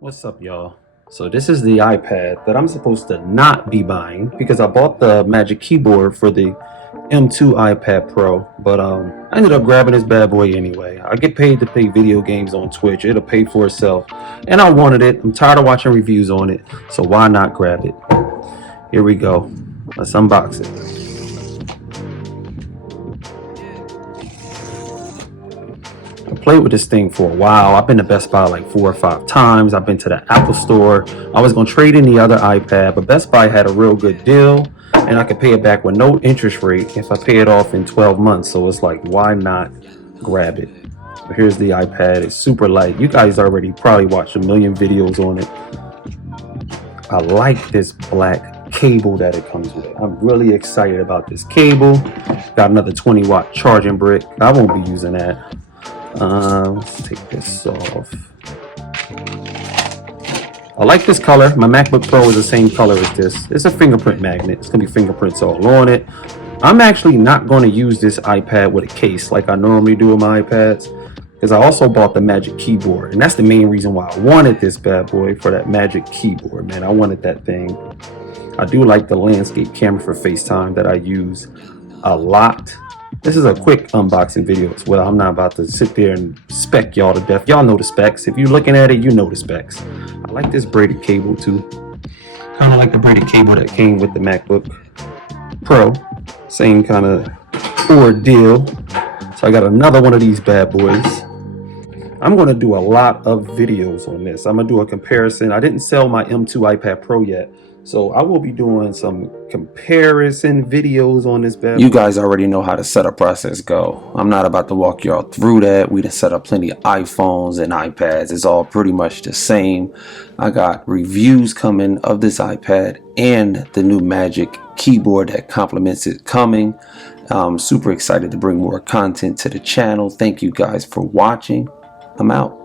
What's up, y'all? So this is the iPad that I'm supposed to not be buying because I bought the Magic Keyboard for the M2 iPad Pro, but I ended up grabbing this bad boy anyway. I get paid to play video games on Twitch. It'll pay for itself, and I wanted it. I'm tired of watching reviews on it, so why not grab it? Here we go. Let's unbox it. I played with this thing for a while. I've been to Best Buy like 4 or 5 times. I've been to the Apple store. I was going to trade in the other iPad, but Best Buy had a real good deal and I could pay it back with no interest rate if I pay it off in 12 months. So it's like, why not grab it? So here's the iPad. It's super light. You guys already probably watched a million videos on it. I like this black cable that it comes with. I'm really excited about this cable. Got another 20-watt charging brick. I won't be using that. Let's take this off. I like this color. My MacBook Pro is the same color as this. It's a fingerprint magnet. It's gonna be fingerprints all on it. I'm actually not going to use this iPad with a case like I normally do with my iPads, because I also bought the Magic Keyboard, and that's the main reason why I wanted this bad boy, for that Magic Keyboard. Man, I wanted that thing. I do like the landscape camera for FaceTime that I use a lot. This is a quick unboxing video as well. I'm not about to sit there and spec y'all to death. Y'all know the specs. If you're looking at it, you know the specs. I like this braided cable too. Kind of like the braided cable that came with the MacBook Pro. Same kind of ordeal. So I got another one of these bad boys. I'm going to do a lot of videos on this. I'm going to do a comparison. I didn't sell my M2 iPad Pro yet, so I will be doing some comparison videos on this bad boy. You guys already know how the setup process go. I'm not about to walk y'all through that. We done set up plenty of iPhones and iPads. It's all pretty much the same. I got reviews coming of this iPad and the new Magic Keyboard that complements it coming. I'm super excited to bring more content to the channel. Thank you guys for watching. I'm out.